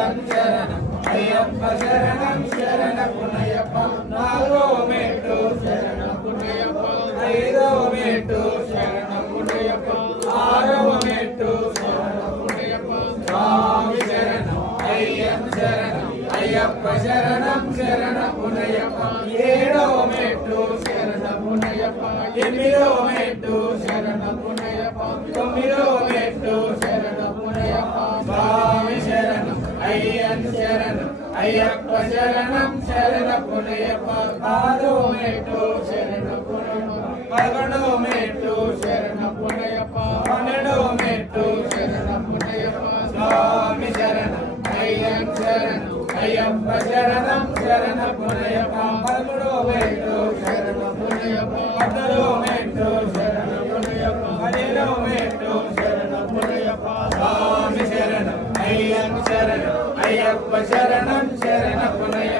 శరణం అయ్యప్ప శరణం శరణ పునయ్యప్ప నాలుగో మెట్టు శరణ పునయ్యప్ప ఐదో మెట్టు శరణ పునయ్యప్ప ఆరవ మెట్టు శరణ పునయ్యప్ప స్వామి శరణం అయ్యప్ప శరణం అయ్యప్ప శరణం శరణ పునయ్యప్ప ఏడవ మెట్టు శరణ పునయ్యప్ప ఎనిమిదో మెట్టు శరణ పునయ్యప్ప తొమ్మిదవ మెట్టు శరణ పునయ్యప్ప స్వామి శరణం అయ్యప్ప శరణం అయ్యప్ప శరణం శరణ పునయ్యప్ప పదో మెట్టు శరణ పునయ్యప్ప పదకొండవ మెట్టు శరణ పునయ్యప్ప పన్నెండవ మెట్టు శరణ పునయ్యప్ప స్వామి శరణం అయ్యప్ప శరణం అయ్యప్ప శరణం శరణ పునయ్యప్ప పదమూడవ మెట్టు శరణ పునయ్యప్ప పద్నాలుగవ మెట్టు శరణ పునయ్యప్ప పదిహేనవ మెట్టు శరణ పునయ్యప్ప స్వామి శరణం అయ్యప్ప శరణం అయ్యప్ప శరణం శరణ పునయ్యప్ప